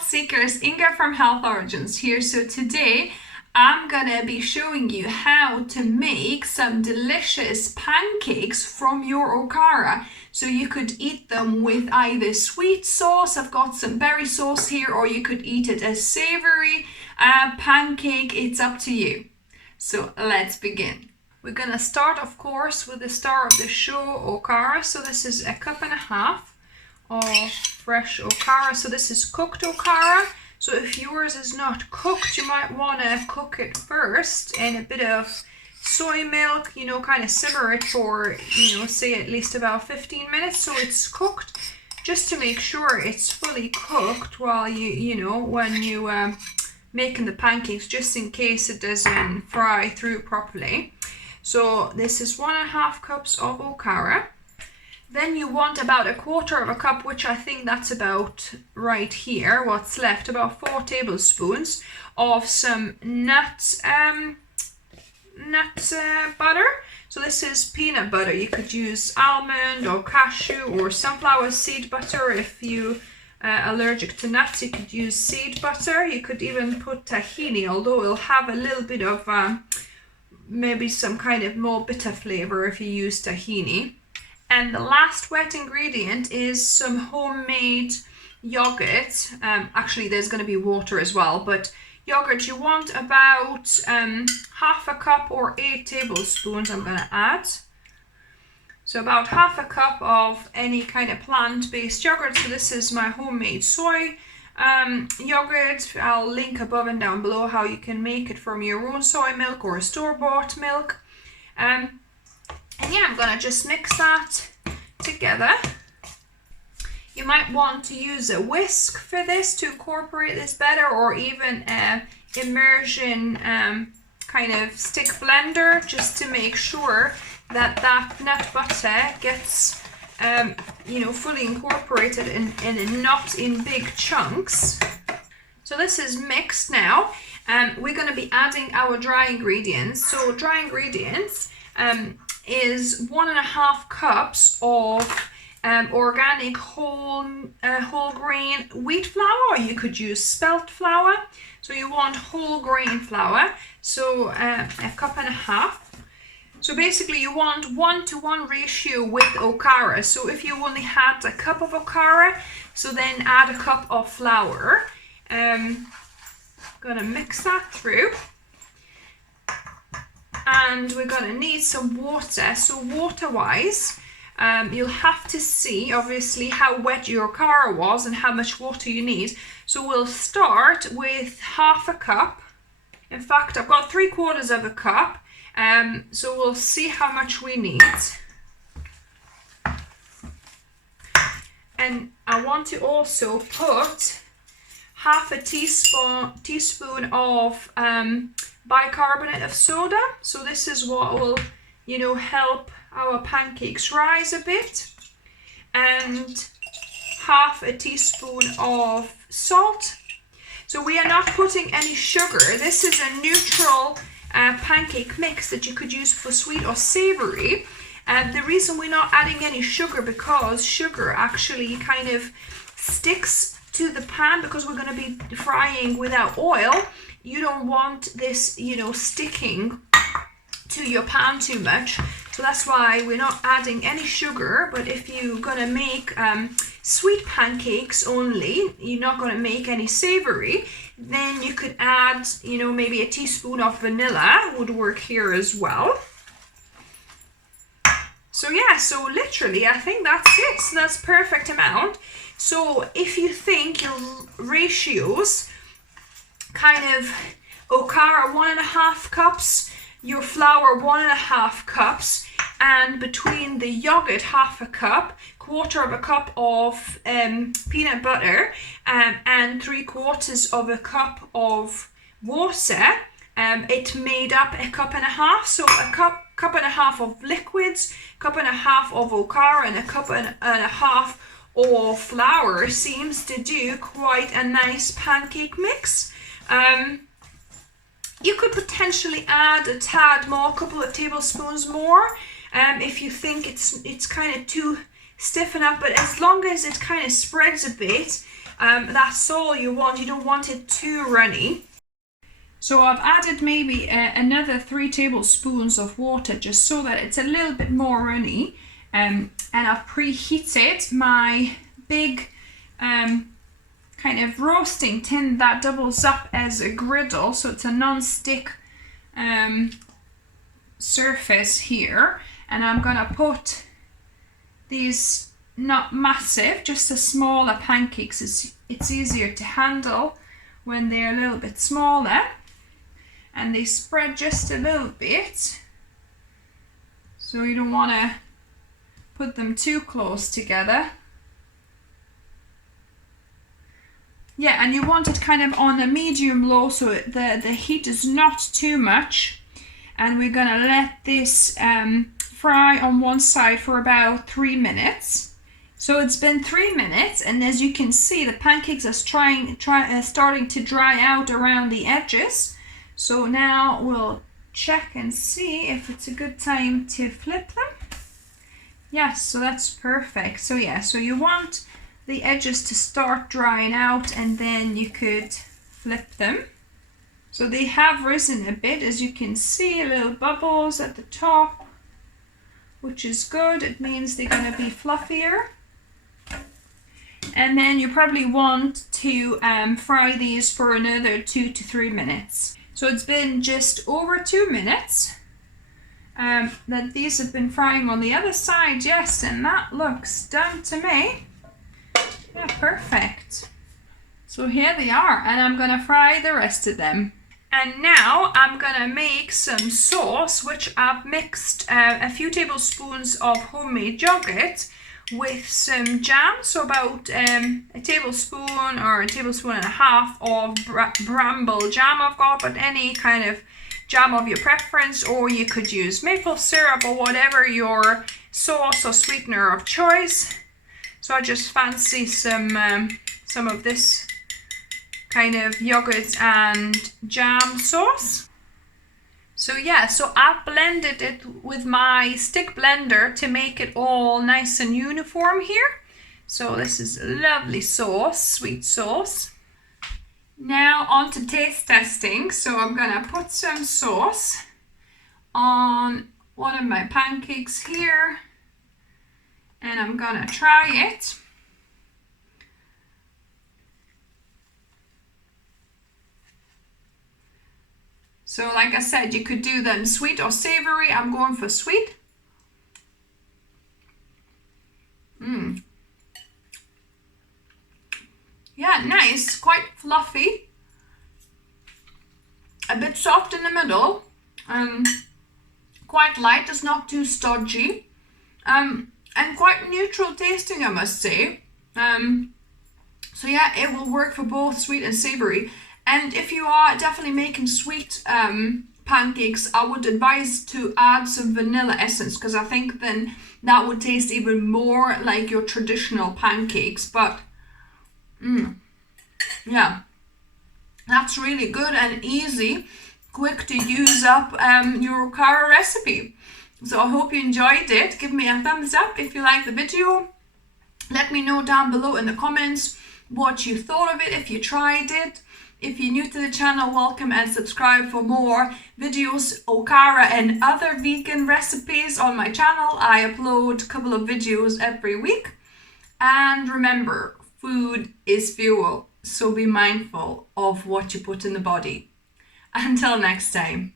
health seekers, Inga from Health Origins here. So today I'm gonna be showing you how to make some delicious pancakes from your okara. So you could eat them with either sweet sauce, I've got some berry sauce here, or you could eat it as savory pancake, it's up to you. So let's begin. We're gonna start, of course, with the star of the show, okara. So this is 1.5 cups of fresh okara. So this is cooked okara. So if yours is not cooked, you might want to cook it first in a bit of soy milk, kind of simmer it for, say at least about 15 minutes so it's cooked, just to make sure it's fully cooked while when you making the pancakes, just in case it doesn't fry through properly. So this is 1.5 cups of okara. Then you want about 1/4 cup, which I think that's about right here, what's left, about 4 tablespoons of some nut butter. So this is peanut butter. You could use almond or cashew or sunflower seed butter. If you are allergic to nuts, you could use seed butter. You could even put tahini, although it'll have a little bit of maybe some kind of more bitter flavor if you use tahini. And the last wet ingredient is some homemade yogurt. Actually, there's going to be water as well, but yogurt, you want about 1/2 cup or 8 tablespoons I'm going to add. So about 1/2 cup of any kind of plant-based yogurt. So this is my homemade soy yogurt. I'll link above and down below how you can make it from your own soy milk or store-bought milk. And yeah, I'm gonna just mix that together. You might want to use a whisk for this to incorporate this better, or even a immersion kind of stick blender, just to make sure that that nut butter gets fully incorporated and not in big chunks. So this is mixed now, and we're going to be adding our dry ingredients. So dry ingredients is 1.5 cups of organic whole grain wheat flour, or you could use spelt flour. So you want whole grain flour, so 1.5 cups. So basically you want 1-to-1 ratio with okara. So if you only had 1 cup of okara, so then add 1 cup of flour. Gonna mix that through. And we're going to need some water. So water-wise, you'll have to see, obviously, how wet your okara was and how much water you need. So we'll start with 1/2 cup. In fact, I've got 3/4 cup. So we'll see how much we need. And I want to also put 1/2 teaspoon of bicarbonate of soda. So this is what will, help our pancakes rise a bit. And 1/2 teaspoon of salt. So we are not putting any sugar. This is a neutral pancake mix that you could use for sweet or savory. The reason we're not adding any sugar, because sugar actually kind of sticks to the pan, because we're going to be frying without oil. You don't want this, sticking to your pan too much. So that's why we're not adding any sugar. But if you're going to make sweet pancakes only, you're not going to make any savory, then you could add, maybe 1 teaspoon of vanilla would work here as well. So yeah, so literally I think that's it. So that's perfect amount. So if you think your ratios, kind of okara 1.5 cups, your flour 1.5 cups, and between the yogurt 1/2 cup, 1/4 cup of peanut butter, and 3/4 cup of water, it made up 1.5 cups. So 1.5 cups of liquids, 1.5 cups of okara, and 1.5 cups of flour seems to do quite a nice pancake mix. You could potentially add a tad more, a couple of tablespoons more, if you think it's kind of too stiff enough, but as long as it kind of spreads a bit, That's all you want. You don't want it too runny. So I've added maybe another 3 tablespoons of water just so that it's a little bit more runny. And I've preheated my big kind of roasting tin that doubles up as a griddle. So it's a non-stick surface here. And I'm gonna put these, not massive, just a smaller pancakes. It's easier to handle when they're a little bit smaller. And they spread just a little bit, so you don't want to put them too close together. Yeah, and you want it kind of on a medium low, so the heat is not too much. And we're gonna let this fry on one side for about 3 minutes. So it's been 3 minutes, and as you can see, the pancakes are starting to dry out around the edges. So now we'll check and see if it's a good time to flip them. Yes, so that's perfect. So yeah, so you want the edges to start drying out and then you could flip them. So they have risen a bit, as you can see, little bubbles at the top, which is good. It means they're going to be fluffier. And then you probably want to fry these for another 2 to 3 minutes. So it's been just over 2 minutes that these have been frying on the other side, yes, and that looks done to me. Yeah, perfect. So here they are, and I'm gonna fry the rest of them. And now I'm gonna make some sauce, which I've mixed a few tablespoons of homemade yogurt with some jam, so about a tablespoon or a tablespoon and a half of bramble jam I've got, but any kind of jam of your preference, or you could use maple syrup or whatever your sauce or sweetener of choice. So I just fancy some of this kind of yogurt and jam sauce. So yeah, so I blended it with my stick blender to make it all nice and uniform here. So this is a lovely sauce, sweet sauce. Now on to taste testing. So I'm gonna put some sauce on one of my pancakes here, and I'm gonna try it. So like I said, you could do them sweet or savory. I'm going for sweet. Yeah, nice, quite fluffy. A bit soft in the middle. Quite light, it's not too stodgy. And quite neutral tasting, I must say. So yeah, it will work for both sweet and savory. And if you are definitely making sweet pancakes, I would advise to add some vanilla essence, because I think then that would taste even more like your traditional pancakes. But yeah, that's really good and easy, quick to use up your Okara recipe. So I hope you enjoyed it. Give me a thumbs up if you like the video. Let me know down below in the comments what you thought of it, if you tried it. If you're new to the channel, welcome and subscribe for more videos, Okara and other vegan recipes on my channel. I upload a couple of videos every week. And remember, food is fuel, so be mindful of what you put in the body. Until next time.